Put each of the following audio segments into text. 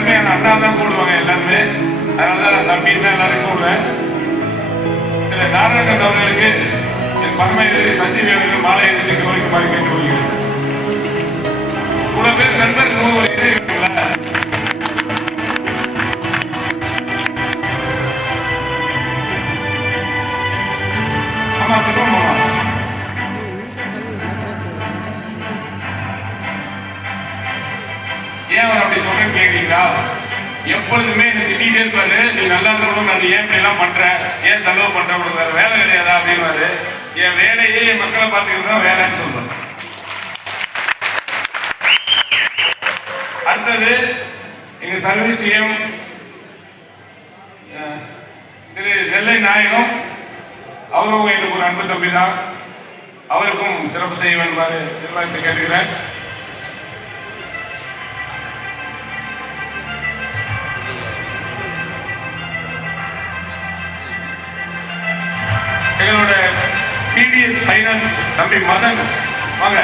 எல்லாருமே என் அண்ணா தான் கூடுவாங்க எல்லாருமே. அதனால தான் நான் தம்பி தான் எல்லாரும் கூடுவேன் இதுல நாராயணன் அவர்களுக்கு என் பன்மை எதிரி சஞ்சீவி அவர்கள் மாலை அணிஞ்சிருக்க வரைக்கும் மாதிரி கேட்டுக்கொள்கிறேன். கூட பேர் நண்பர் ஒரு இது இருக்குல்ல சொல்றேன்னு எப்பொழுதுமே என்ன திட்டிகிட்டே இருப்பாரு. நீ நல்லா இருக்கணும் நான் ஏன் இப்படிலாம் எல்லாம் பண்ற? ஏன் செலவு பண்ற? அப்படின்னாரு வேலை கிடையாதா அப்படின்னாரு என் வேலையே என் மக்களை பார்த்துக்கிட்டு தான் வேலைன்னு சொல்றேன் அடுத்தது எங்க சர்வீஸ் சிஎம் திரு நெல்லை நாயகம் அவரும் எனக்கு ஒரு அன்பு தம்பி தான் அவருக்கும் சிறப்பு செய்ய வேண்டுமாறு நிர்வாகத்தை கேட்டுக்கிறேன். எங்களோட டிடிஎஸ் ஃபைனான்ஸ் தம்பி மதன். வாங்க.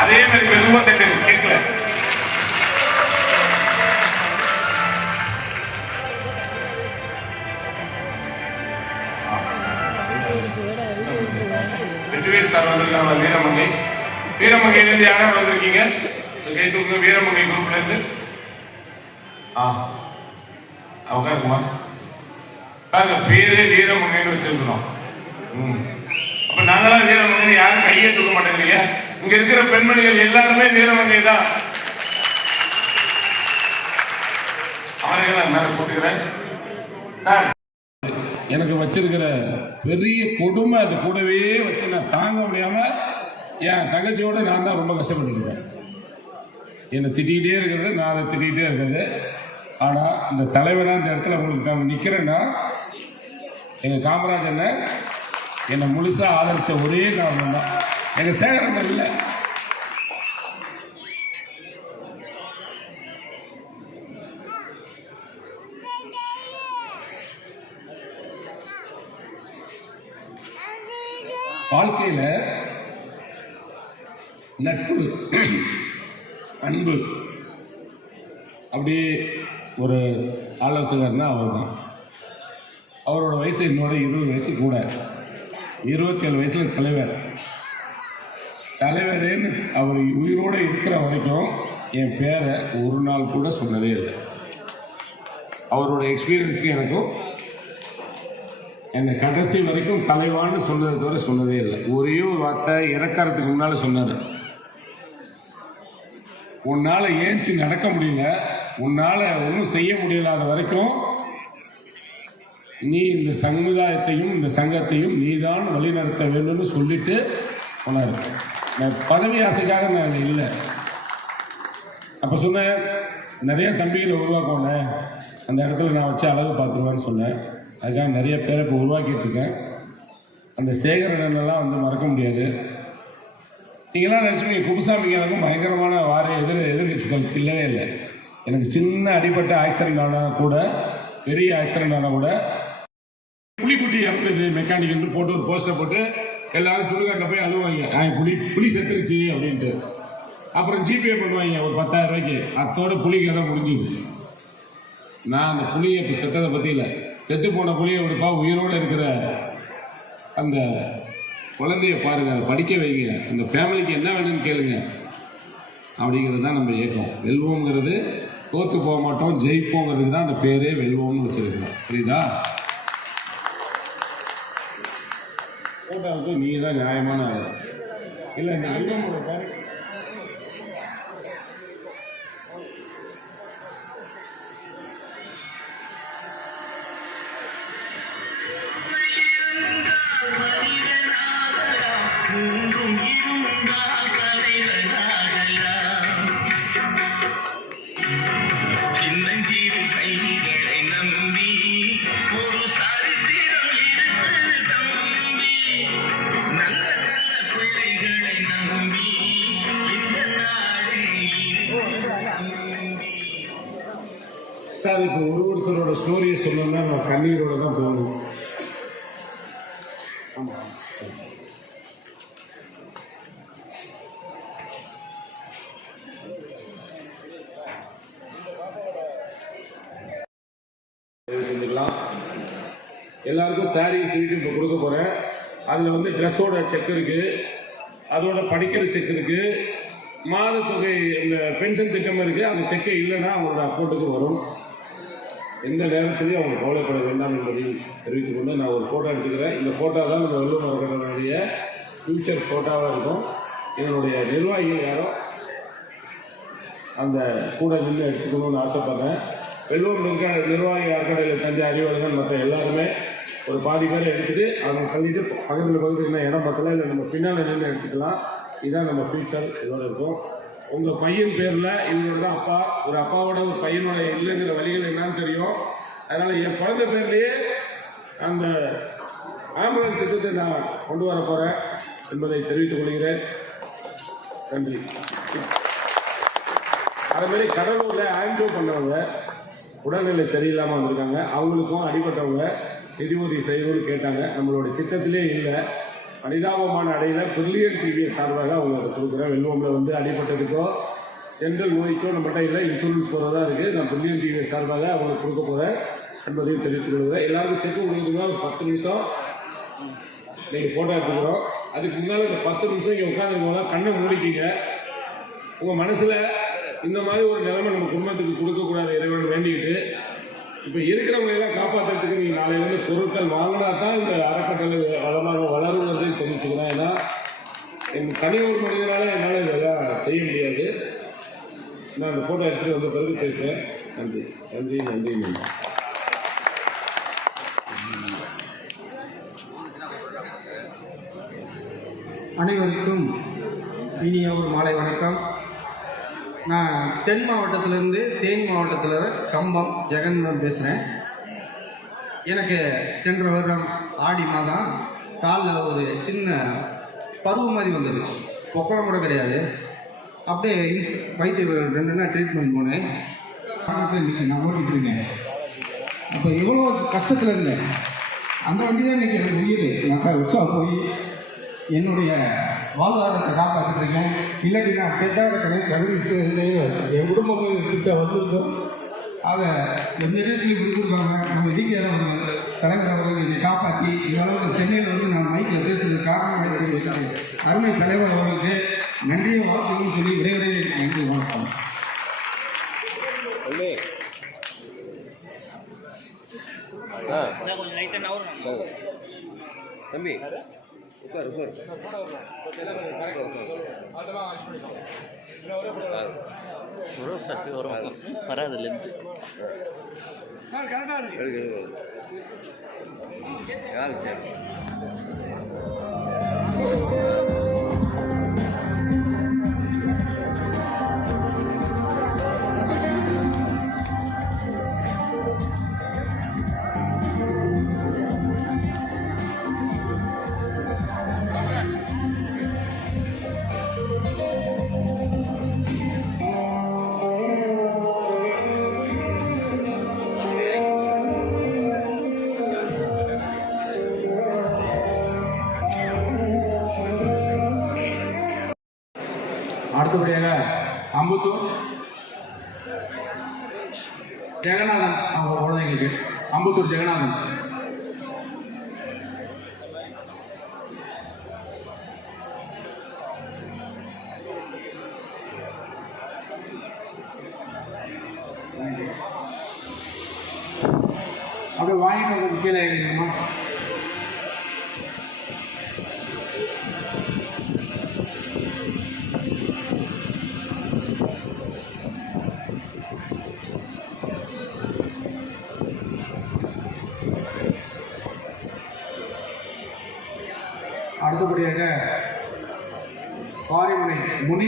அதே மாதிரி மெதுவாக தட்டு கேட்கல வெற்றிவேல் சார் வந்திருக்காங்க வீரமங்கை வீரமங்கையிலேருந்து யாராவது வந்திருக்கீங்க? கை தூக்குங்க வீரமங்கை குரூப்ல இருந்து ஆ உட்காருக்குமா பாருங்க பேரே வீரமங்கைன்னு வச்சிருக்கிறோம். ம். அப்ப நாங்களாம் வீரமங்கை யாரும் கையே தூக்க மாட்டேங்கிறீங்க. இங்க இருக்கிற பெண்மணிகள் எல்லாருமே வீரமங்கை தான். அவர்களை மேல போட்டுக்கிறேன். எனக்கு வச்சிருக்கிற பெரிய கொடுமை அது கூடவே வச்சு நான் தாங்க முடியாம என் தங்கச்சியோட நான் தான் ரொம்ப கஷ்டப்பட்டுருக்கேன் என்னை திட்டிக்கிட்டே இருக்கிறது நான் அதை திட்டிகிட்டே இருக்கிறது. ஆனால் இந்த தலைவனாக இந்த இடத்துல உங்களுக்கு நான் நிற்கிறேன்னா எங்கள் காமராஜனை என்னை முழுசாக ஆதரித்த ஒரே காரணம் தான். எங்கள் சேகரம் இல்லை. நட்பு அன்பு. அப்படியே ஒரு ஆலோசகர்னா அவர் தான் அவரோட வயசு என்னோட இருபது வயசு கூட. இருபத்தி ஏழு வயசில் தலைவர். தலைவரேன்னு அவர் உயிரோடு இருக்கிற வரைக்கும் என் பேரை ஒரு நாள் கூட சொன்னதே இல்லை. அவரோட எக்ஸ்பீரியன்ஸுக்கு எனக்கும் என்னை கடைசி வரைக்கும் தலைவான்னு சொன்னதை தவிர சொன்னதே இல்லை. ஒரே ஒரு வார்த்தை இறக்கறதுக்கு முன்னால் சொன்னார். உன்னால் ஏஞ்சி நடக்க முடியல உன்னால் ஒன்றும் செய்ய முடியலாத வரைக்கும் நீ இந்த சமுதாயத்தையும் இந்த சங்கத்தையும் நீதான் வழிநடத்த வேண்டும்னு சொல்லிட்டு உணர் நான் பதவி ஆசைக்காக நான் இல்லை. அப்போ சொன்னேன் நிறைய தம்பிகளை உருவாக்கணும் அந்த இடத்துல நான் வச்சு அழகு பார்த்துருவேன்னு சொன்னேன். அதுக்காக நிறைய பேரை இப்போ உருவாக்கிட்டு இருக்கேன். அந்த சேகரணெல்லாம் வந்து மறக்க முடியாது. நீங்களாம் நினச்சிங்க குப்புசாமிக்கு எனக்கும் பயங்கரமான வார எதிர் எதிர்கட்சிகள் இல்லவே இல்லை. எனக்கு சின்ன அடிப்பட்ட ஆக்சிடென்ட் ஆனால் கூட பெரிய ஆக்சிடென்ட் ஆனால் கூட புளிக்குட்டி இறந்தது மெக்கானிக்னு போட்டு ஒரு போஸ்டர் போட்டு எல்லாரும் சுடுகாட்டில் போய் அழுவாங்க. ஆ புலி புலி செத்துருச்சு அப்படின்ட்டு. அப்புறம் ஜிபே பண்ணுவாங்க ஒரு பத்தாயிரம் ரூபாய்க்கு. அத்தோட புளி கதை முடிஞ்சுது. நான் அந்த புலியை செத்ததை பற்றி இல்லை. செத்து போன புலியை விடுப்பா உயிரோடு இருக்கிற அந்த குழந்தைய பாருங்க அதை படிக்க வைங்க. அந்த ஃபேமிலிக்கு என்ன வேணும்னு கேளுங்க. அப்படிங்கிறது தான் நம்ம இயக்கம். வெல்வோங்கிறது தோற்று போக மாட்டோம் ஜெயிப்போங்கிறதுக்கு தான் அந்த பேரே வெல்வோம்னு வச்சுருக்கோம் புரியுதா? ஃபோட்டோவுக்கு நீ தான் நியாயமான இல்லை இந்த வெல்வமோட ஸ்டோரியை சொல்லணும்னா நான் கண்ணீரோட தான் போகணும் ஆமாம் செஞ்சுக்கலாம் எல்லாருக்கும் சாரீ சீட்டு இப்போ கொடுக்க போகிறேன் அதில் வந்து ட்ரெஸ்ஸோட செக் இருக்குது அதோட படிக்கிற செக் இருக்குது மாதத்தொகை இந்த பென்ஷன் திட்டம் இருக்குது அந்த செக்கை இல்லைன்னா அவங்களோட அக்கௌண்ட்டுக்கு வரும். எந்த நேரத்திலையும் அவங்க கவலைப்பட வேண்டாம் என்பதை தெரிவித்துக் கொண்டு நான் ஒரு ஃபோட்டோ எடுத்துக்கிறேன். இந்த ஃபோட்டோ தான் நம்ம வெள்ளூர் அவர்களுடைய ஃபியூச்சர் ஃபோட்டோவாக இருக்கும். இதனுடைய நிர்வாகிகள் யாரோ? அந்த கூட நின்று எடுத்துக்கணும்னு ஆசைப்படுறேன். வெள்ளூரில் இருக்க நிர்வாகி அறக்கடையில் தஞ்சை அறிவாளிகள் மற்ற எல்லாருமே ஒரு பாதி பேரை எடுத்துகிட்டு அவங்க தள்ளிட்டு பக்கத்தில் பக்கத்தில் என்ன இடம் பத்தல இல்லை நம்ம பின்னால் நின்று எடுத்துக்கலாம். இதுதான் நம்ம ஃபியூச்சர் இதோட இருக்கும். உங்கள் பையன் பேரில் இவங்களோட தான் அப்பா ஒரு அப்பாவோட ஒரு பையனோட இல்லைங்கிற வழிகள் என்னன்னு தெரியும். அதனால் என் குழந்தை பேர்லேயே அந்த ஆம்புலன்ஸ் திட்டத்தை நான் கொண்டு வர போகிறேன் என்பதை தெரிவித்துக் கொள்கிறேன். நன்றி. அது மாதிரி கடலூரில் ஆன்ஜோ பண்ணவங்க உடல்நிலை சரியில்லாமல் வந்திருக்காங்க. அவங்களுக்கும் அடிபட்டவங்க நிதி உதவி செய்யணும்னு கேட்டாங்க. நம்மளோட திட்டத்திலே இல்லை. மனிதாபமான அடையில பிரில்லியன் டிவிஎஸ் சார்பாக அவங்க அதை கொடுக்குறேன் வெள்ளுவமில் வந்து அடிப்பட்டதுக்கோ ஜென்ரல் நோய்க்கோ நம்மகிட்ட இல்லை இன்சூரன்ஸ் போகிறதா இருக்குது நான் பிரில்லியன் டிவிஎஸ் சார்பாக அவங்களுக்கு கொடுக்க போகிறேன் என்பதையும் தெரிவித்துக் கொள்கிறேன். எல்லாருக்கும் செக் கொடுக்குறதுனா ஒரு பத்து நிமிஷம். நீங்கள் ஃபோட்டோ எடுத்துக்கிறோம். அதுக்கு முன்னால் இந்த பத்து நிமிஷம் இங்கே உட்காந்துருக்கோங்க கண்ணை மூடிக்கிங்க. உங்கள் மனசில் இந்த மாதிரி ஒரு நிலைமை நம்ம குடும்பத்துக்கு கொடுக்கக்கூடாது இறைவன் வேண்டிக்கிட்டு இப்போ இருக்கிறவங்க எல்லாம் காப்பாற்றுறதுக்கு நீங்கள் நாளையிலேருந்து பொருட்கள் வாங்கினா தான் இந்த அறக்கட்டளை வளமாக வளருவது. தெரிவிச்சுக்கிறேன் ஏன்னா என் தனி ஒரு மனிதனால என்னால் இதெல்லாம் செய்ய முடியாது. நான் அந்த ஃபோட்டோ எடுத்துகிட்டு வந்த பிறகு பேசுகிறேன் நன்றி. நன்றி நன்றி நன்றி. அனைவருக்கும் இனிய ஒரு மாலை வணக்கம். நான் தென் மாவட்டத்திலேருந்து தேனி மாவட்டத்தில் கம்பம் ஜெகன் பேசுகிறேன் எனக்கு சென்ற வருடம் ஆடி மாதம் காலில் ஒரு சின்ன பருவ மாதிரி வந்தது. பொக்கலம் கூட கிடையாது. அப்படியே வைத்திய ரெண்டு நாள் ட்ரீட்மெண்ட் போனேன். இன்றைக்கி நான் ஓட்டிகிட்டு இருக்கேன். அப்போ எவ்வளோ கஷ்டத்தில் இருந்தேன். அந்த வண்டி தான் இன்றைக்கி எனக்கு உயிர் நான் வருஷம் போய் என்னுடைய வாழ்வாதாரத்தை காப்பாற்றிட்டு இருக்கேன். இல்லாட்டி நான் பெற்றாத கடை கடைசி என் குடும்பம் கிட்ட வந்திருந்தோம். அதை எந்த இடத்துலையும் இப்படி கொடுக்காம நம்ம வீட்டில் நம்ம தலைவர் அவர்கள் என்னை காப்பாற்றி இவ்வளவு சென்னையில் வந்து மைக்கில் பேசுறதுக்கு காரணமாக இருக்கிறது அருமை தலைவர் அவர்களுக்கு நன்றியும் வாழ்த்துக்களும் சொல்லி விடைபெறுகிறேன் நன்றி வணக்கம். தம்பி உட்கார் உட்கார். பத்து வரும் வராது லென்த்து எடுக்கு அடுத்தபடியாக அம்புத்தூர். ஜெகநாதன் அவங்க குழந்தைங்களுக்கு அம்புத்தூர் ஜெகநாதன்.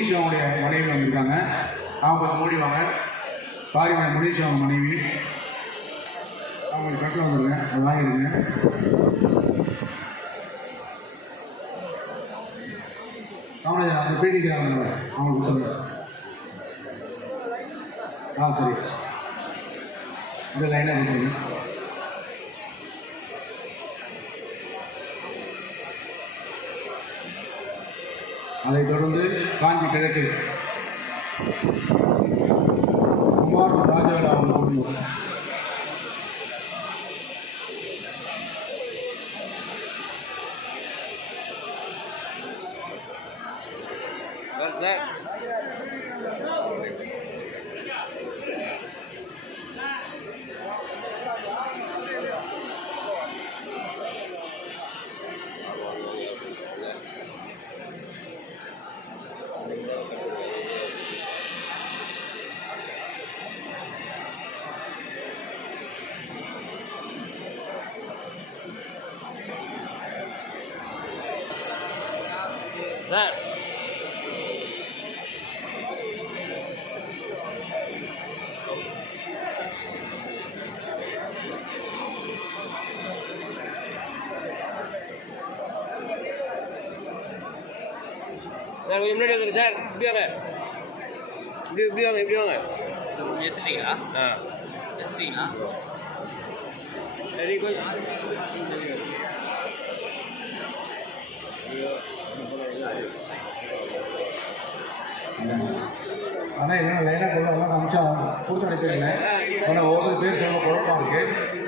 முனீஷ் அவங்களுடைய மனைவி வந்திருக்காங்க. அவங்க கொஞ்சம் மூடி வாங்க பாரிமலை முனீஷ் அவங்க மனைவி அவங்க கட்டில் வந்துருங்க அது இருங்க. காமராஜர் அந்த பேட்டிக்கிறாங்க அவங்களுக்கு சொல்லுங்க. ஆ சரி. இந்த லைனாக கொடுத்துருங்க அதைத் தொடர்ந்து காஞ்சி கிழக்கு குமார் ராஜவேலா அவங்க சார் சார் கொஞ்சம் முன்னாடி வந்துருங்க சார் இப்படி வாங்க இப்படி இப்படி வாங்க இப்படி வாங்க எடுத்துட்டீங்களா ஆ எடுத்துட்டீங்களா சரி கொஞ்சம் ஆனால் இதெல்லாம் லைனாக கொள்ள எல்லாம் அமிச்சா கொடுத்து அனுப்பிடுங்க ஆனால் ஒவ்வொரு பேர் சொல்ல குழப்பம் இருக்குது